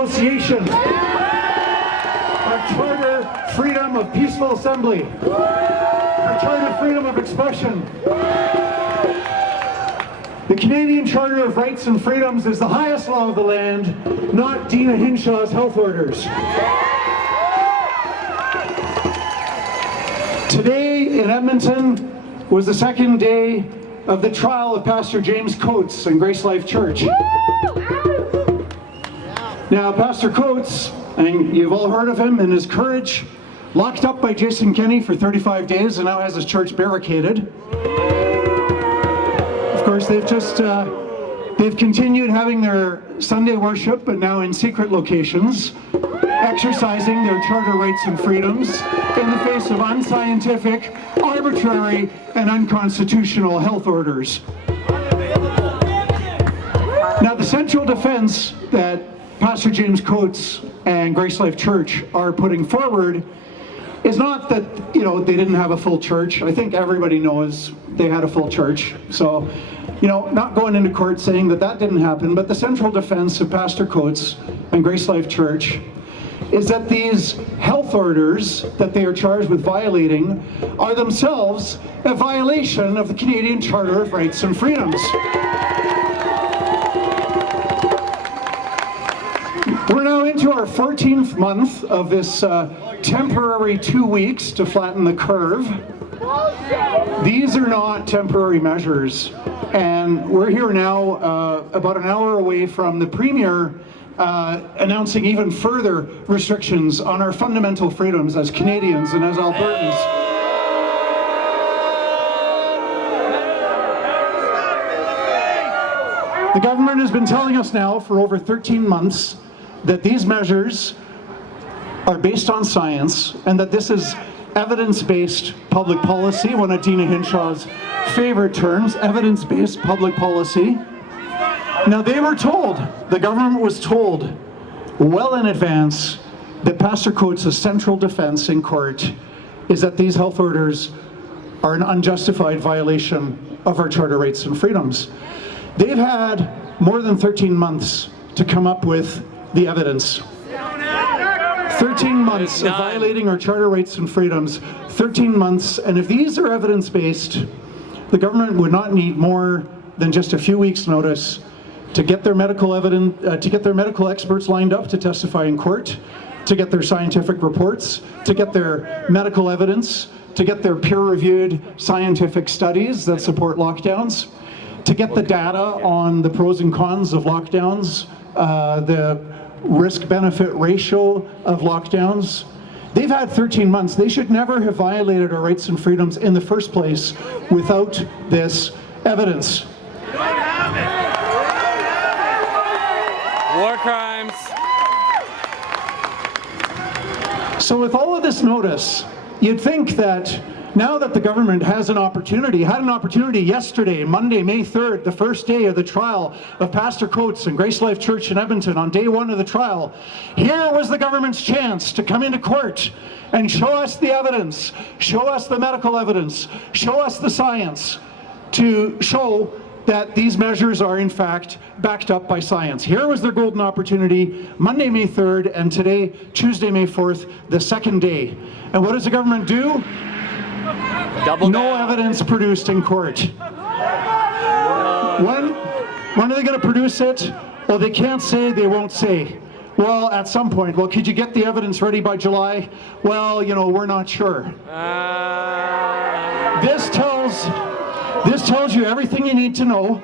Association, our charter freedom of peaceful assembly, our charter freedom of expression. The Canadian Charter of Rights and Freedoms is the highest law of the land, not Dina Hinshaw's health orders. Today in Edmonton was the second day of the trial of Pastor James Coates and Grace Life Church. Now, Pastor Coates, and you've all heard of him and his courage, locked up by Jason Kenney for 35 days and now has his church barricaded. Of course, they've continued having their Sunday worship, but now in secret locations, exercising their charter rights and freedoms in the face of unscientific, arbitrary, and unconstitutional health orders. Now, the central defense that Pastor James Coates and Grace Life Church are putting forward is not that, they didn't have a full church. I think everybody knows they had a full church. So, not going into court saying that didn't happen, but the central defense of Pastor Coates and Grace Life Church is that these health orders that they are charged with violating are themselves a violation of the Canadian Charter of Rights and Freedoms. We're now into our 14th month of this temporary 2 weeks to flatten the curve. These are not temporary measures, and we're here now about an hour away from the Premier announcing even further restrictions on our fundamental freedoms as Canadians and as Albertans. The government has been telling us now for over 13 months that these measures are based on science and that this is evidence-based public policy, one of Dina Hinshaw's favorite terms, evidence-based public policy. Now, the government was told well in advance that Pastor Coates' central defense in court is that these health orders are an unjustified violation of our charter rights and freedoms. They've had more than 13 months to come up with the evidence. 13 months of violating our charter rights and freedoms, 13 months, and if these are evidence-based, the government would not need more than just a few weeks' notice to get their medical experts lined up to testify in court, to get their scientific reports, to get their medical evidence, to get their peer-reviewed scientific studies that support lockdowns, to get the data on the pros and cons of lockdowns, the risk-benefit ratio of lockdowns. They've had 13 months. They should never have violated our rights and freedoms in the first place without this evidence. War crimes. So with all of this notice, you'd think that now that the government had an opportunity yesterday, Monday, May 3rd, the first day of the trial of Pastor Coates and Grace Life Church in Edmonton, on day one of the trial, here was the government's chance to come into court and show us the evidence, show us the medical evidence, show us the science, to show that these measures are in fact backed up by science. Here was their golden opportunity, Monday, May 3rd, and today, Tuesday, May 4th, the second day. And what does the government do? No evidence produced in court. When are they going to produce it? Well, they can't say, they won't say. Well, at some point. Well, could you get the evidence ready by July? Well, we're not sure. This tells you everything you need to know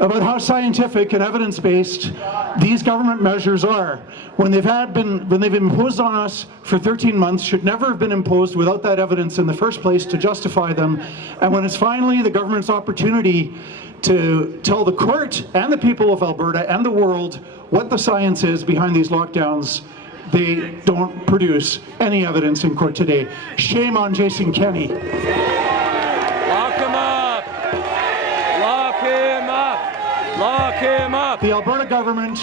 about how scientific and evidence-based these government measures are. When they've been imposed on us for 13 months, should never have been imposed without that evidence in the first place to justify them. And when it's finally the government's opportunity to tell the court and the people of Alberta and the world what the science is behind these lockdowns, they don't produce any evidence in court today. Shame on Jason Kenney. Lock him up! Lock him up! Lock him up! The Alberta government,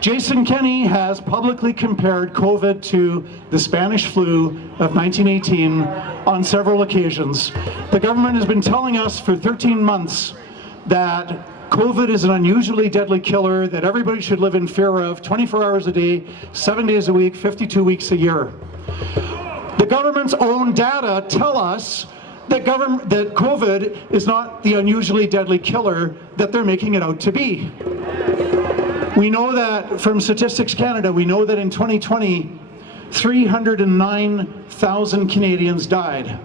Jason Kenney, has publicly compared COVID to the Spanish flu of 1918 on several occasions. The government has been telling us for 13 months that COVID is an unusually deadly killer that everybody should live in fear of 24 hours a day, 7 days a week, 52 weeks a year. The government's own data tell us that COVID is not the unusually deadly killer that they're making it out to be. We know that from Statistics Canada, we know that in 2020, 309,000 Canadians died.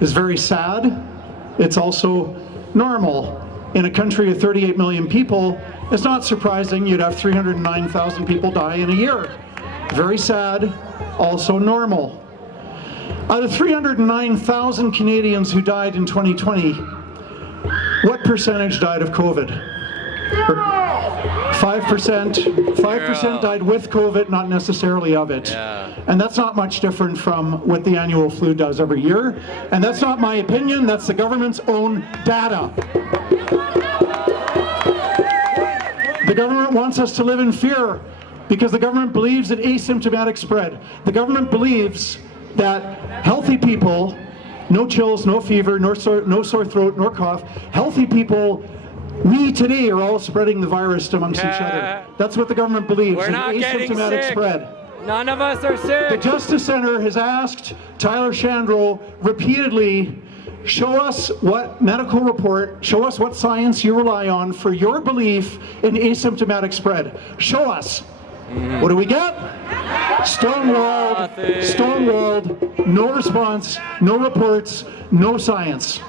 It's very sad. It's also normal. In a country of 38 million people, it's not surprising you'd have 309,000 people die in a year. Very sad, also normal. Out of 309,000 Canadians who died in 2020, what percentage died of COVID? 5%. 5% died with COVID, not necessarily of it. Yeah. And that's not much different from what the annual flu does every year. And that's not my opinion, that's the government's own data. The government wants us to live in fear because the government believes in asymptomatic spread. The government believes that healthy people, no chills, no fever, no sore throat, nor cough, healthy people, we today are all spreading the virus amongst each other. That's what the government believes. We're not getting asymptomatic sick. Spread. None of us are sick. The Justice Centre has asked Tyler Shandro repeatedly, show us what medical report, show us what science you rely on for your belief in asymptomatic spread. Show us. What do we get? Stonewalled, no response, no reports, no science.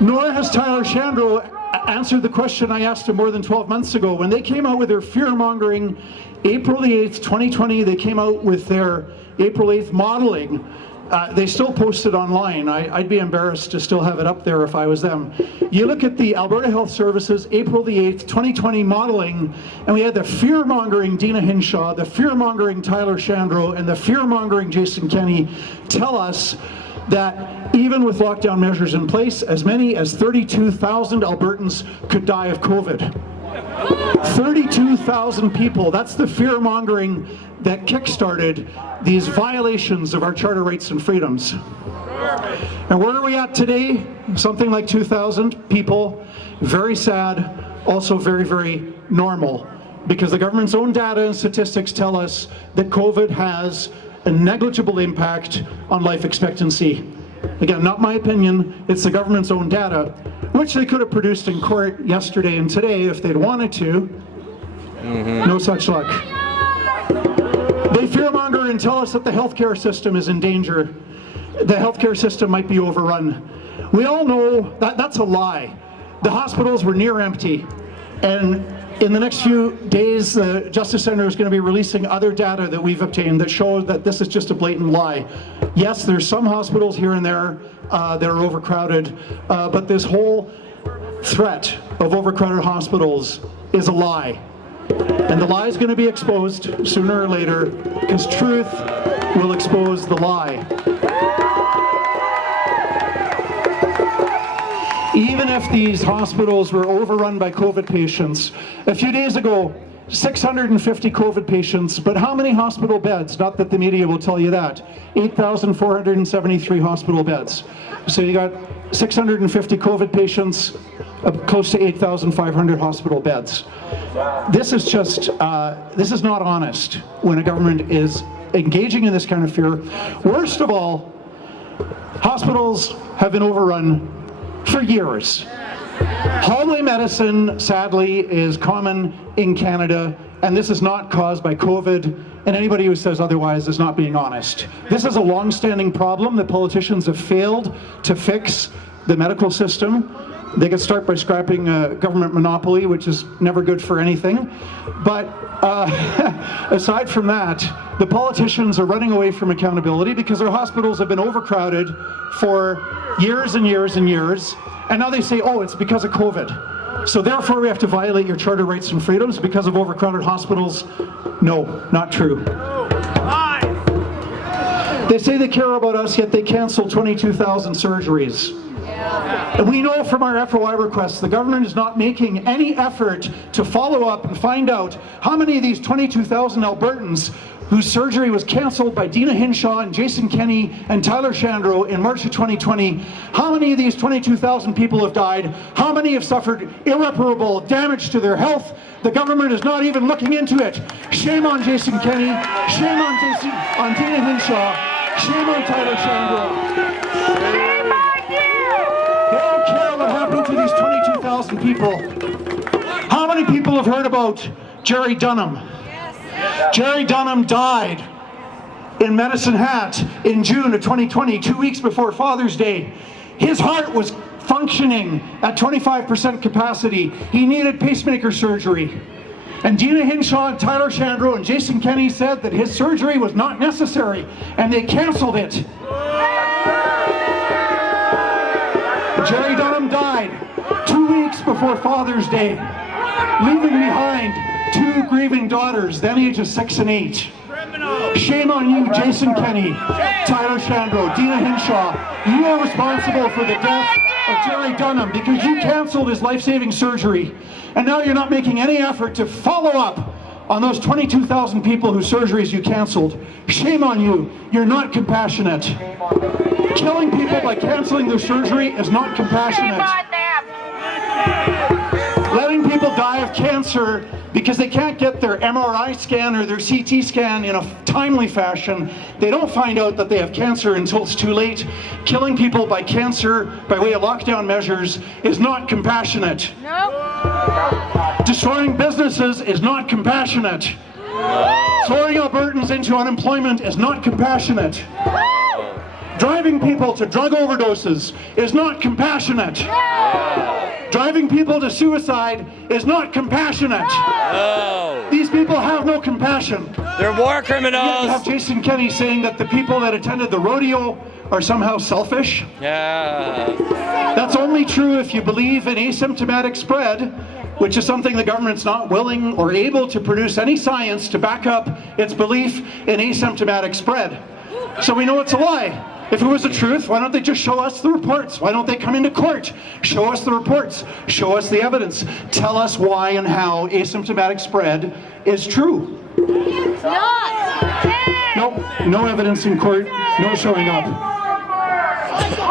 Nor has Tyler Shandro answered the question I asked him more than 12 months ago. When they came out with their fear-mongering, April the 8th, 2020, they came out with their April 8th modeling. They still post it online. I'd be embarrassed to still have it up there if I was them. You look at the Alberta Health Services April the 8th, 2020 modeling, and we had the fear-mongering Dina Hinshaw, the fear-mongering Tyler Shandro, and the fear-mongering Jason Kenney tell us that even with lockdown measures in place, as many as 32,000 Albertans could die of COVID. 32,000 people, that's the fear-mongering that kick-started these violations of our charter rights and freedoms. And where are we at today? Something like 2,000 people. Very sad, also very, very normal, because the government's own data and statistics tell us that COVID has a negligible impact on life expectancy. Again, not my opinion, it's the government's own data, which they could have produced in court yesterday and today if they'd wanted to. No such luck. They fearmonger and tell us that the healthcare system is in danger. The healthcare system might be overrun. We all know that that's a lie. The hospitals were near empty, and in the next few days, the Justice Centre is going to be releasing other data that we've obtained that show that this is just a blatant lie. Yes, there's some hospitals here and there that are overcrowded, but this whole threat of overcrowded hospitals is a lie. And the lie is going to be exposed sooner or later, because truth will expose the lie. Even if these hospitals were overrun by COVID patients, a few days ago, 650 COVID patients, but how many hospital beds? Not that the media will tell you that. 8,473 hospital beds. So you got 650 COVID patients, close to 8,500 hospital beds. This is just, this is not honest when a government is engaging in this kind of fear. Worst of all, hospitals have been overrun for years. Hallway medicine, sadly, is common in Canada, and this is not caused by COVID, and anybody who says otherwise is not being honest. This is a long-standing problem that politicians have failed to fix the medical system. They could start by scrapping a government monopoly, which is never good for anything. But aside from that, the politicians are running away from accountability because our hospitals have been overcrowded for years and years and years. And now they say, oh, it's because of COVID. So therefore we have to violate your charter rights and freedoms because of overcrowded hospitals. No, not true. They say they care about us, yet they cancel 22,000 surgeries. And we know from our FOI requests, the government is not making any effort to follow up and find out how many of these 22,000 Albertans whose surgery was canceled by Dina Hinshaw and Jason Kenney and Tyler Shandro in March of 2020. How many of these 22,000 people have died? How many have suffered irreparable damage to their health? The government is not even looking into it. Shame on Jason Kenney. Shame on Dina Hinshaw. Shame on Tyler Shandro. Shame on you! They don't care what happened to these 22,000 people. How many people have heard about Jerry Dunham? Jerry Dunham died in Medicine Hat in June of 2020, 2 weeks before Father's Day. His heart was functioning at 25% capacity. He needed pacemaker surgery. And Dina Hinshaw and Tyler Shandro and Jason Kenney said that his surgery was not necessary, and they canceled it. Jerry Dunham died 2 weeks before Father's Day, leaving behind 2 grieving daughters, then ages 6 and 8. Shame on you, Jason Kenney, Tyler Shandro, Dina Hinshaw. You are responsible for the death of Jerry Dunham because you canceled his life-saving surgery. And now you're not making any effort to follow up on those 22,000 people whose surgeries you canceled. Shame on you. You're not compassionate. Killing people by canceling their surgery is not compassionate. Letting people die of cancer because they can't get their MRI scan or their CT scan in a timely fashion. They don't find out that they have cancer until it's too late. Killing people by cancer by way of lockdown measures is not compassionate. No. Destroying businesses is not compassionate. Throwing Albertans into unemployment is not compassionate. Driving people to drug overdoses is not compassionate. Driving people to suicide is not compassionate. No. These people have no compassion. They're war Yet you criminals. have Jason Kenney saying that the people that attended the rodeo are somehow selfish. Yeah. That's only true if you believe in asymptomatic spread, which is something the government's not willing or able to produce any science to back up its belief in asymptomatic spread. So we know it's a lie. If it was the truth, why don't they just show us the reports? Why don't they come into court? Show us the reports. Show us the evidence. Tell us why and how asymptomatic spread is true. It's not. Nope, no evidence in court, no showing up.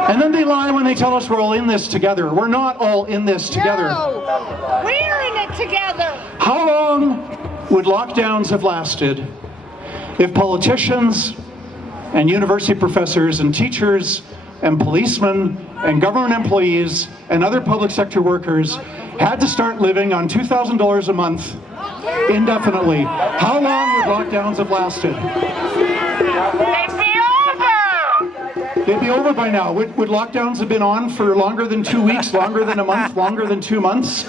And then they lie when they tell us we're all in this together. We're not all in this together. No. We're in it together. How long would lockdowns have lasted if politicians and university professors and teachers and policemen and government employees and other public sector workers had to start living on $2,000 a month indefinitely? How long would lockdowns have lasted? They'd be over by now. Would lockdowns have been on for longer than 2 weeks, longer than a month, longer than 2 months?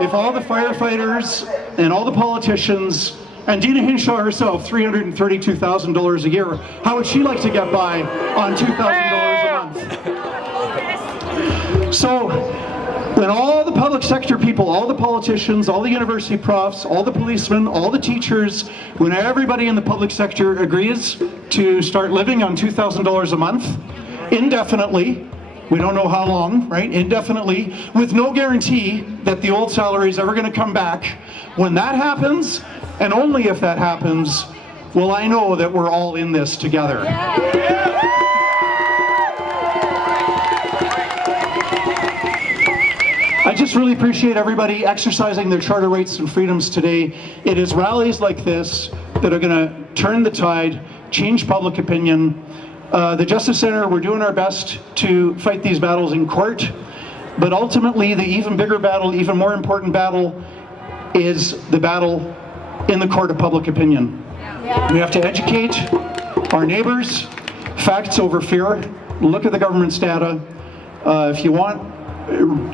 If all the firefighters and all the politicians and Dina Hinshaw herself, $332,000 a year, how would she like to get by on $2,000 a month? So when all the public sector people, all the politicians, all the university profs, all the policemen, all the teachers, when everybody in the public sector agrees to start living on $2,000 a month indefinitely, we don't know how long, right? Indefinitely, with no guarantee that the old salary is ever going to come back. When that happens, and only if that happens, will I know that we're all in this together. I just really appreciate everybody exercising their charter rights and freedoms today. It is rallies like this that are going to turn the tide, change public opinion. The Justice Centre, we're doing our best to fight these battles in court, but ultimately the even bigger battle, even more important battle, is the battle in the court of public opinion. We have to educate our neighbors, facts over fear. Look at the government's data. If you want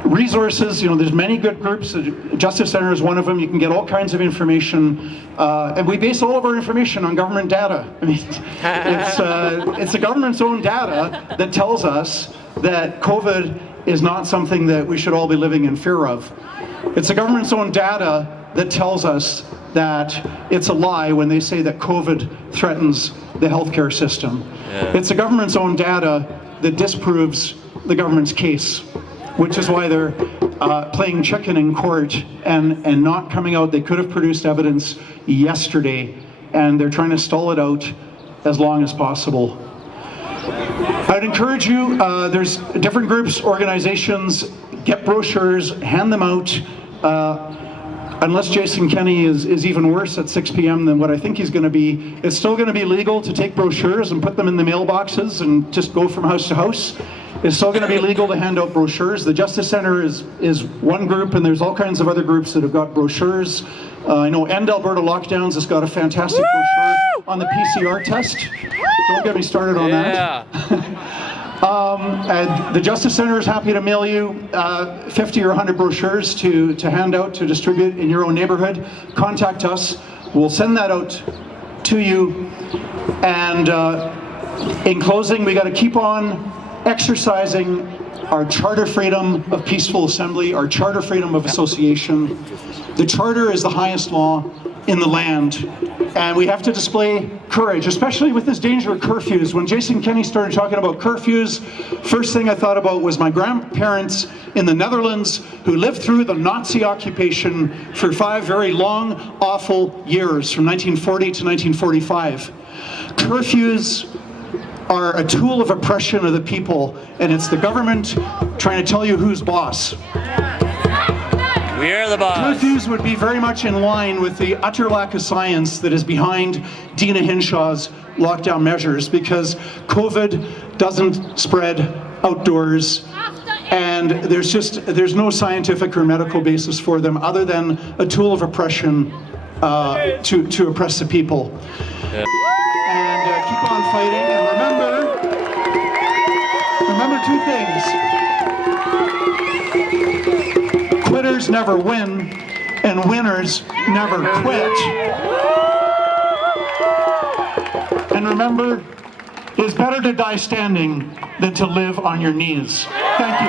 resources, there's many good groups. The Justice Centre is one of them. You can get all kinds of information, and we base all of our information on government data. I mean, it's the government's own data that tells us that COVID is not something that we should all be living in fear of. It's the government's own data that tells us that it's a lie when they say that COVID threatens the healthcare system. It's the government's own data that disproves the government's case, which is why they're playing chicken in court and not coming out. They could have produced evidence yesterday and they're trying to stall it out as long as possible. I'd encourage you, there's different groups, organizations, get brochures, hand them out. Unless Jason Kenney is even worse at 6 p.m. than what I think he's going to be, it's still going to be legal to take brochures and put them in the mailboxes and just go from house to house. It's still going to be legal to hand out brochures. The Justice Centre is one group, and there's all kinds of other groups that have got brochures. I know End Alberta Lockdowns has got a fantastic brochure on the PCR test. Don't get me started on that. And the Justice Centre is happy to mail you 50 or 100 brochures to hand out, to distribute in your own neighborhood. Contact us. We'll send that out to you. And in closing, we got to keep on exercising our charter freedom of peaceful assembly, our charter freedom of association. The charter is the highest law in the land, and we have to display courage, especially with this danger of curfews. When Jason Kenney started talking about curfews, first thing I thought about was my grandparents in the Netherlands who lived through the Nazi occupation for 5 very long, awful years, from 1940 to 1945. Curfews are a tool of oppression of the people, and it's the government trying to tell you who's boss. We are the boss. Curfews would be very much in line with the utter lack of science that is behind Dina Hinshaw's lockdown measures, because COVID doesn't spread outdoors, and there's no scientific or medical basis for them other than a tool of oppression to oppress the people. And keep on fighting, and remember 2 things. Quitters never win, and winners never quit. And remember, it's better to die standing than to live on your knees. Thank you.